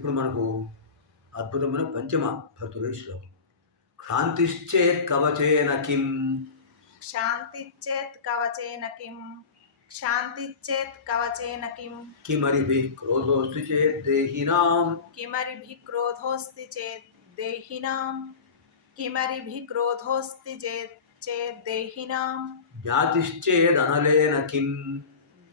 ఇప్పుడు మనకు అద్భుతమైన పంచమ భర్తులే శ్లోకం. క్రాంతిశ్చేత్ కవచేన కిం? శాంతిచ్చేత్ కవచేన కిం? శాంతిచ్చేత్ కవచేన కిం? కిమరిభిః క్రోధోస్తి చేత్ దేహినాం. కిమరిభిః క్రోధోస్తి చేత్ దేహినాం. కిమరిభిః క్రోధోస్తి చేత్ చేత్ దేహినాం. జ్ఞాతిశ్చేదనలేన కిం?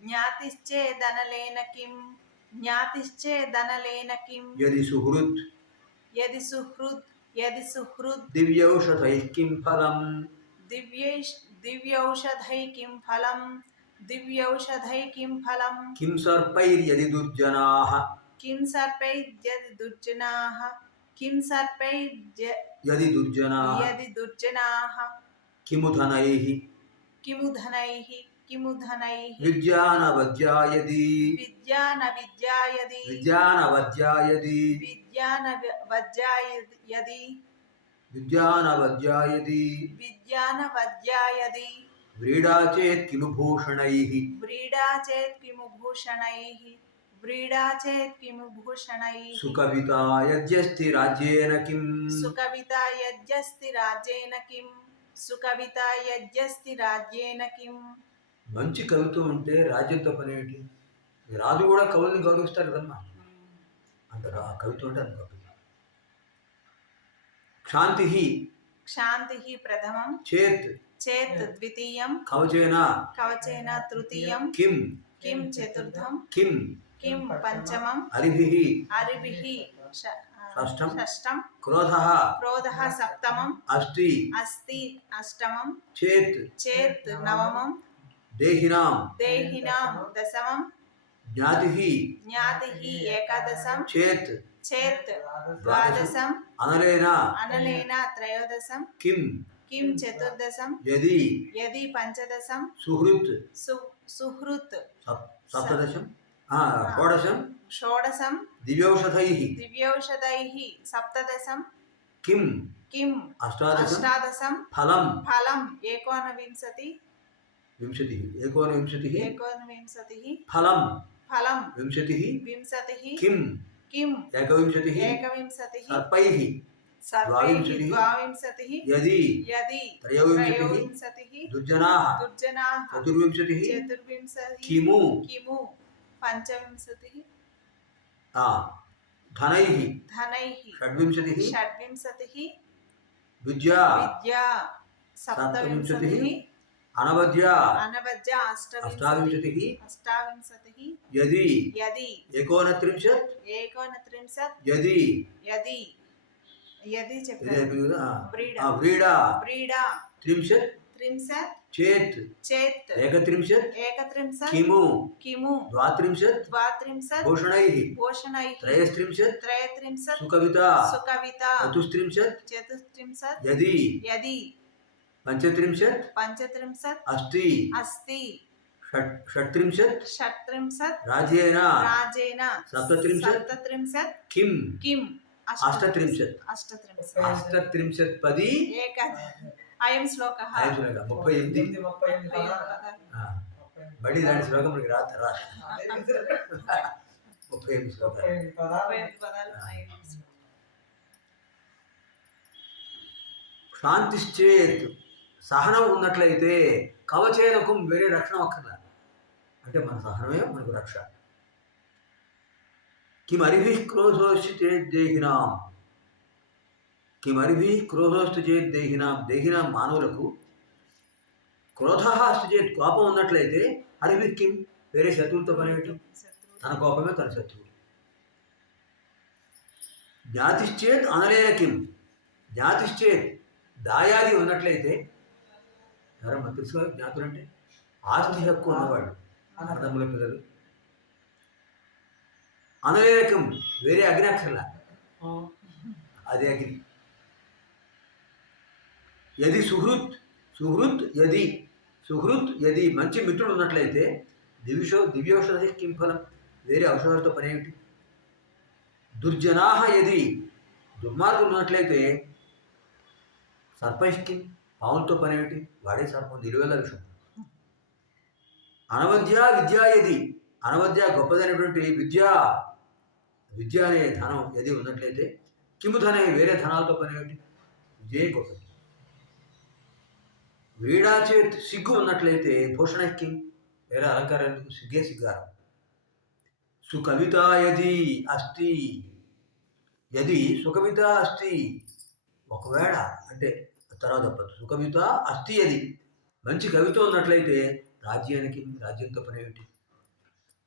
జ్ఞాతిశ్చేదనలేన కిం? ज्ञातिश्चे ज्ञातिश्चेदनलेन किम्? यदि सुहृत् यदि सुहृत् यदि सुहृत्। दिव्यौषधैः किं फलम्? दिव्यै दिव्यौषधैः किं फलम्? दिव्यौषधैः किं फलम्? किं सर्पैर्यदि दुर्जनाः? किं सर्पैर्यदि दुर्जनाः? किं सर्पैर्यदि दुर्जनाः? यदि दुर्जनाः? किमु धनैः किमु धनैः किमुधनैः विद्या न वज्जायति विद्या व्रीडा चेत् किमु भूषणैः? व्रीडा चेत् किमु भूषणैः? व्रीडा चेत् किमु भूषणैः? सुकविता राज्येन किम्? सुकविता राज्येन किम्? सुकविता राज्येन किम्? మంచి కవిత్వం ఉంటే రాజ్యంతో పని ఏంటి రాజు కూడా కవుల్ని గౌరవిస్తారు కదమ్మా. అంత కవిత్వం అంటే అంత గొప్పది. క్షాంతి క్షాంతి ప్రథమం. చేత్. చేత్ ద్వితీయం. కవచేన. కవచేన తృతీయం. కిం కిం చతుర్థం. కిం కిం పంచమం. అరిభిః ష- షష్టం. షష్టం. క్రోధः. క్రోధः సప్తమం. అస్తి అస్తి అష్టమం. చేత్. చేత్ నవమం. దేహినాం దేహినాం దశమం జ్ఞాతిః జ్ఞాతిః ఏకాదశం చేత్ చేత్ ద్వాదశం అనలేన అనలేన త్రయోదశం కిం కిం చతుర్దశం యది యది పంచదశం సుహృత్ సుహృత్ సప్- సప్తదశం ఆ, షోడశం షోడశం దివ్యౌషధైः దివ్యౌషధైః సప్తదశం కిం కిం అష్టాదశం అష్టాదశం ఫలం ఫలం ఏకోనవింశతి विंशतिः। एकोनविंशतिः। एकोनविंशतिः। फलं फलं विंशतिः। विंशतिः। किं किम्। एकविंशतिः। एकविंशतिः। सर्पैः। द्वाविंशतिः। द्वाविंशतिः। यदि। यदि। दुर्जनाः। चतुर्विंशतिः। किमु। किमु। पञ्चविंशतिः। धनैः। धनैः। षड्विंशतिः। षड्विंशतिः। विद्या। विद्या। सप्तविंशतिः। సప్తవింశతిः अनवद्या అనవద్య అష్టవింశతిः अष्टाविंशतिः అష్టావింశతిः यदि యది एकोनत्रिंशत् ఏకోనత్రింశత్ यदि యది యది इति చెప్పారు अपि वद- आ, व्रीडा। आ, व्रीडा వ్రీడా त्रिंशत् త్రింశత్ चेत् చేత్ एकत्रिंशत् ఏకత్రింశత్ किमु కిము द्वात्रिंशत् ద్వాత్రింశత్ भूषणैः భూషణైః त्रयस्त्रिंशत् త్రయత్రింశత్ सुकविता సుకవిత चतुस्त्रिंशत् చతుస్త్రింశత్ यदि పంచత్రింశత్ పంచత్రింశత్ అస్తి అస్తి షట్త్రింశత్ షట్త్రింశత్ రాజేన రాజేన సప్తత్రింశత్ సప్తత్రింశత్ కిం కిం అష్టత్రింశత్ అష్టత్రింశత్ అష్టత్రింశత్ పది ఏక అయం శ్లోక అయం శ్లోక ముప్పై ఎనిమిది. ముప్పై ఎనిమిది. మళ్ళీ దాని శ్లోకం మనకి రాత. రా ముప్పై ఎనిమిది శ్లోకాలు శాంతిశ్చేత్ సహనం ఉన్నట్లయితే కవచేనకు వేరే రక్షణ అక్కర్లా అంటే మన సహనమే మనకు రక్ష. కిమరిభి క్రోధోస్తి చేత్ దేహినాం. కిమరిభి క్రోధోస్తి చేత్ దేహినాం. దేహినాం మానవులకు క్రోధ అస్తి చేత్ కోపం ఉన్నట్లయితే అరిభి కిం? వేరే శత్రువులతో పనివేయటం తన కోపమే తన శత్రువు. జ్ఞాతిశ్చేత్ అనలేన కిం? జ్ఞాతిశ్చేత్ దాయాది ఉన్నట్లయితే ఎవరమ్మా తెలుసు జ్ఞాతులు అంటే? ఆస్తి హక్కు ఉన్నవాళ్ళు అన్నదమ్ముల పిల్లలు. అనలేన కిం వేరే అగ్ని అక్షర అదే అగ్ని. యది సుహృత్ సుహృత్ యది సుహృత్ యది. మంచి మిత్రుడు ఉన్నట్లయితే దివ్యో దివ్యౌషధ కిం ఫలం? వేరే ఔషధాలతో పని ఏమిటి? దుర్జనాహ యది. దుర్మార్గులు ఉన్నట్లయితే సర్పైష్కిం పావులతో పని ఏమిటి వాడే సర్పం నిలువెల విషయం అనవద్య విద్య ఏది అనవద్య గొప్పదైనటువంటి విద్య. విద్య అనే ధనం ఏది ఉన్నట్లయితే కిము ధనే వేరే ధనాలతో పని ఏమిటి విద్యే గొప్పది. వీడాచేత్ సిగ్గు ఉన్నట్లయితే భూషణ కిం వేరే అలంకారం సిగ్గే సిగ్గారం. సుకవిత యది అస్తి. యది సుకవిత అస్తి. ఒకవేళ అంటే తర్వాత చెప్పచ్చు. సుకవిత అస్తి యది మంచి కవిత ఉన్నట్లయితే రాజ్యానికి రాజ్యంతో పని ఏమిటి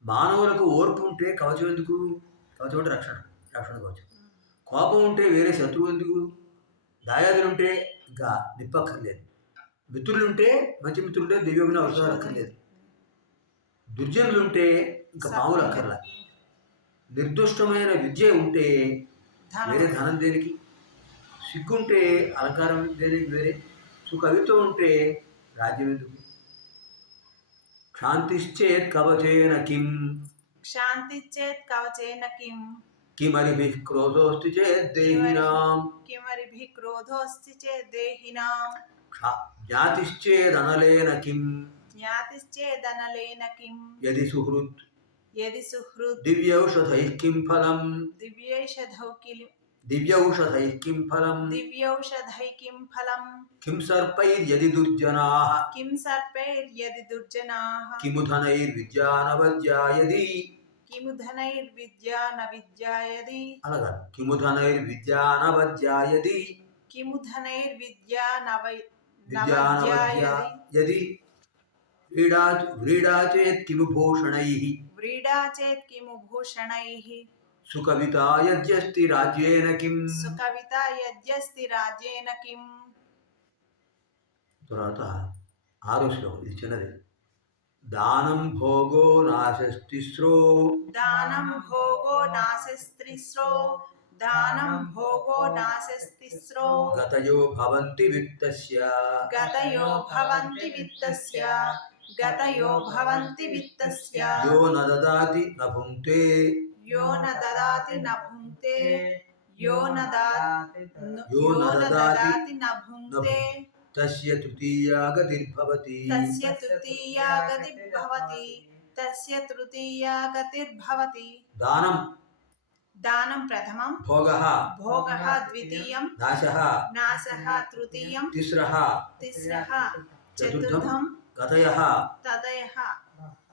మానవులకు ఓర్పు ఉంటే కవచం ఎందుకు? కవచం అంటే రక్షణ. రక్షణ కవచం. కోపం ఉంటే వేరే శత్రువు ఎందుకు? దాయాదులు ఉంటే ఇంకా నిప్పక్కర్లేదు మిత్రులుంటే మంచి మిత్రులుంటే దివ్యమైన అవసరం అక్కర్లేదు. దుర్జనులుంటే ఇంకా పాములు అక్కర్లా. నిర్దుష్టమైన విద్య ఉంటే వేరే ధనం దేనికి? సిగ్గుంటే అలంకారం దేనికి వేరే. సుకవితో ఉంటే రాజ్యం ఎందుకు? క్షాంతిశ్చేత్ కవచేన కిం? క్షాంతిశ్చేత్ కవచేన కిం? కిమరిభిః క్రోధోస్తి చేత్ దేహినాం. కిమరిభిః క్రోధోస్తి చేత్ దేహినాం. జాతిశ్చేదనలేన కిం? జ్ఞాతిశ్చేదనలేన కిం? యది సుహృద్ యది సుహృద్ దివ్యౌషధైః కిం ఫలం? దివ్యౌషధౌ కిం दिव्यौषधैः किं फलम्? दिव्यौषधैः किं फलम्? किं सर्पैर्यदि दुर्जनाः? किं सर्पैर्यदि दुर्जनाः? किमुधनैर्विद्यानवद्या यदि किमुधनैर्विद्यानविद्या यदि अलग किमुधनैर्विद्यानवद्या यदि किमुधनैर्विद्यानव विद्यानवद्या यदि व्रीडा व्रीडा चेत् किमु भूषणैः? व्रीडा चेत् किमु भूषणैः? సుకవితా యజ్యస్తి రాజ్యేన కిం? సుకవిత యజ్యస్తి రాజ్యేన కిం? తర్వాత ఆరో శ్లోకం ఇది చిన్నది. దానం భోగో నాశస్తిస్రో. దానం భోగో నాశస్తిస్రో. దానం భోగో నాశస్తిస్రో. గతయో భవంతి విత్తస్య. గతయో భవంతి విత్తస్య. గతయో భవంతి విత్తస్య. యో న దదాతి यो न ददाति न भुङ्क्ते यो न ददाति न भुङ्क्ते। तस्य तृतीया गतिर्भवति तस्य तृतीया गतिर्भवति तस्य तृतीया गतिर्भवति दानं दानं प्रथमं। भोगः। भोगः द्वितीयं। नाशः। नाशः तृतीयं। तिस्रः। तिस्रः। चतुर्थं। कथयः। तदयः।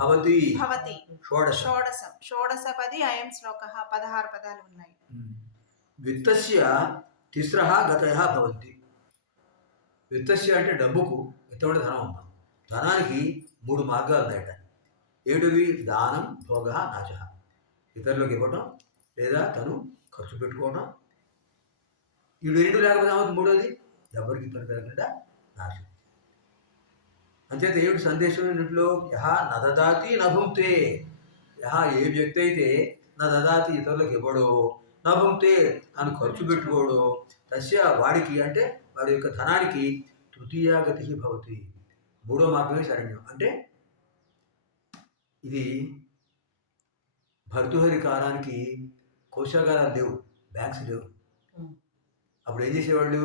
భవతి. భవతి. షోడశ. షోడశం. షోడశ పది అయం శ్లోక పదహారు పదాలు ఉన్నాయి. విత్తస్య తిస్ర గతయ భవంతి. విత్తస్య అంటే డబ్బుకు ఎత్తవడి ధనం ఉన్నాం ధనానికి మూడు మార్గాలు ఉన్నాయట ఏడువి దానం భోగ నాశ ఇతరులకు ఇవ్వటం లేదా తను ఖర్చు పెట్టుకోవడం ఈ రెండు లేకపోతే మూడోది? ఎవరికి ఇతరు కలగకుండా నాశం అంచేత ఏమిటి సందేశం ఇంట్లో యహ నదదాతి నభుంక్తే. యహ ఏ వ్యక్తి అయితే నా దదాతి ఇతరులకు ఇవ్వడో నభుంక్తే తను ఖర్చు పెట్టుకోడో తస్య వాడికి అంటే వాడి యొక్క ధనానికి తృతీయ గతి భవతి. మూడో మార్గమే శరణ్యం. అంటే ఇది భర్తృహరి కాలానికి కోశాగారాలు లేవు బ్యాంక్స్ లేవు. అప్పుడు ఏం చేసేవాళ్ళు?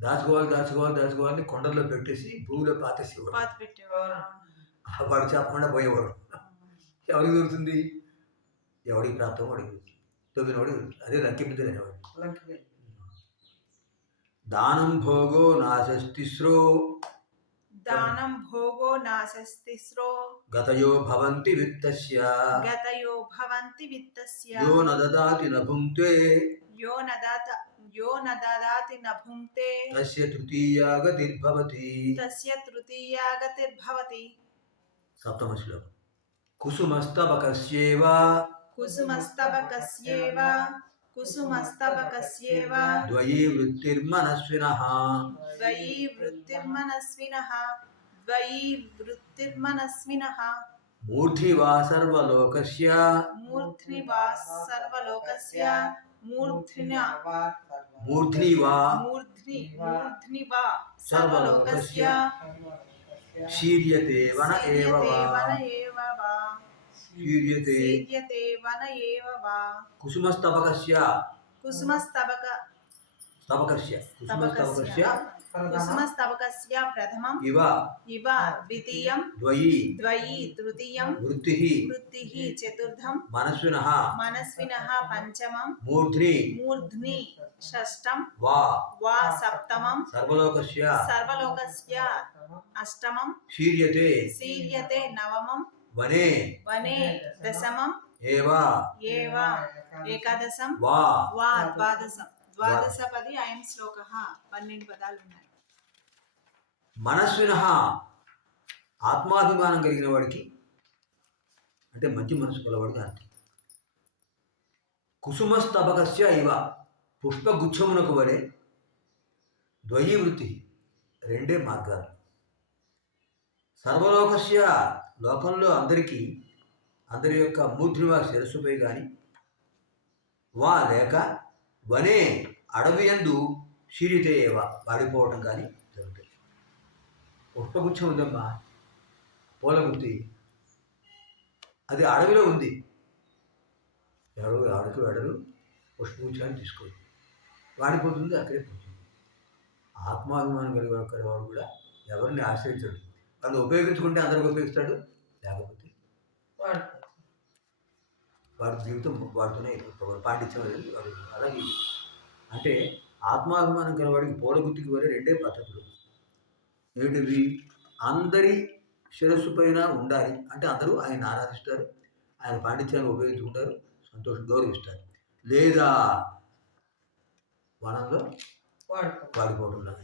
దాచుకోవాలి దాచుకోవాలి దాచుకోవాలని కొండల్లో పెట్టేసి భూమిలో పాతేసేవాడు వాడు చెప్పకుండా పోయేవాడు. ఎవరికి దొరుకుతుంది? ఎవడికి ప్రాప్తం వాడికి వాడికి అదే అనేవాడు దానం భోగో నాశస్తిస్రో. దానం భోగో నాశస్తిస్రో. గతయో భవంతి విత్తస్య. గతయో భవంతి విత్తస్య. యో న దదాతి న భుంక్తే యో నదాత యో న దదాతి న భుంక్తే తస్య తృతీయా గతిర్భవతి తస్య తృతీయా గతిర్భవతి సప్తమ శ్లోకం కుసుమస్తబకస్యేవ కుసుమస్తబకస్యేవ కుసుమస్తబకస్యేవ ద్వయీ వృత్తిర్మనస్వినః ద్వయీ వృత్తిర్మనస్వినః ద్వయీ వృత్తిర్మనస్వినః మూర్ధి వా సర్వలోకస్య మూర్ధ్ని వా సర్వలోకస్య మూర్ధ్న మూర్ధ్ని వా మూర్ధ్ని మూర్ధ్ని మూర్ధ్ని వా సర్వలోకస్య సర్వలోకస్య శీర్యతే వన ఏవ శీర్యతే వా. వన ఏవ వా శీర్యతే కుసుమస్తబకస్య ప్రథమం. ఇవ. ఇవ. ద్వితీయం. ద్వయి. ద్వయి. తృతీయం. వృత్తి. వృత్తిః. చతుర్థం. మనస్వినః. మనస్వినః. పంచమం. మూర్ధ్ని. మూర్ధ్ని. షష్టం. వా. వా. సప్తమం. సర్వలోకస్య. సర్వలోకస్య. అష్టమం. శీర్యతే శీర్యతే నవమం. వనే. వనే. దశమం. ఏవ. ఏవ. ఏకాదశం. వా. వా. ద్వాదశం. ద్వాదశ పది అయం శ్లోక. పన్నెండు పదాలు ఉన్నాయి మనస్విన ఆత్మాభిమానం కలిగిన వాడికి అంటే మంచి మనసు గలవాడికి అర్థం. కుసుమస్తబకస్య ఇవ పుష్పగుచ్చమునకు వలె ద్వయీవృత్తి రెండే మార్గాలు. సర్వలోకస్య లోకంలో అందరికీ అందరి యొక్క మూర్ధ్నివా శిరస్సుపై కానీ వా లేక వనే అడవి యందు శీరితే ఏవ వాడిపోవటం కానీ పుష్పగుచ్చం ఉందమ్మా పూల గుర్తి అది అడవిలో ఉంది. ఎవరు ఆడకు వెడరు పుష్పగుచ్చాన్ని తీసుకోదు వాడిపోతుంది అక్కడే పోతుంది. ఆత్మాభిమానం కలిగిన వాడు కూడా ఎవరిని ఆశ్రయించడు. అది ఉపయోగించుకుంటే అందరికి ఉపయోగిస్తాడు లేకపోతే వాడి జీవితం వాడుతూనే అనేది వాడు అలాగే. అంటే ఆత్మాభిమానం గలవాడికి పూల గుర్తికి వరే రెండే పద్ధతులు. ఏమిటివి అందరి శిరస్సు పైన ఉండాలి. అంటే అందరూ ఆయన ఆరాధిస్తారు. ఆయన పాండిత్యాన్ని ఉపయోగించుకుంటారు. సంతోషం గౌరవిస్తారు. లేదా వనంలో వాడిపోవడం